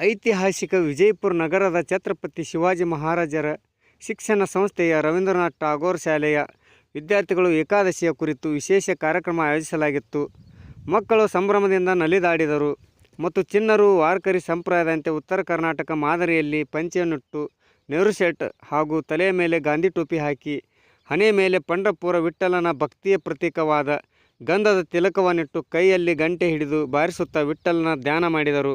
ಐತಿಹಾಸಿಕ ವಿಜಯಪುರ ನಗರದ ಛತ್ರಪತಿ ಶಿವಾಜಿ ಮಹಾರಾಜರ ಶಿಕ್ಷಣ ಸಂಸ್ಥೆಯ ರವೀಂದ್ರನಾಥ್ ಟಾಗೋರ್ ಶಾಲೆಯ ವಿದ್ಯಾರ್ಥಿಗಳು ಏಕಾದಶಿಯ ಕುರಿತು ವಿಶೇಷ ಕಾರ್ಯಕ್ರಮ ಆಯೋಜಿಸಲಾಗಿತ್ತು. ಮಕ್ಕಳು ಸಂಭ್ರಮದಿಂದ ನಲಿದಾಡಿದರು ಮತ್ತು ಚಿನ್ನರು, ವಾರ್ಕರಿ ಸಂಪ್ರದಾಯದಂತೆ ಉತ್ತರ ಕರ್ನಾಟಕ ಮಾದರಿಯಲ್ಲಿ ಪಂಚೆಯನ್ನುಟ್ಟು ನೆಹರು ಶೆಟ್ ಹಾಗೂ ತಲೆಯ ಮೇಲೆ ಗಾಂಧಿ ಟೋಪಿ ಹಾಕಿ ಹಣೆ ಮೇಲೆ ಪಂಡಪುರ ವಿಠಲನ ಭಕ್ತಿಯ ಪ್ರತೀಕವಾದ ಗಂಧದ ತಿಲಕವನ್ನಿಟ್ಟು ಕೈಯಲ್ಲಿ ಗಂಟೆ ಹಿಡಿದು ಬಾರಿಸುತ್ತಾ ವಿಠಲನ ಧ್ಯಾನ ಮಾಡಿದರು.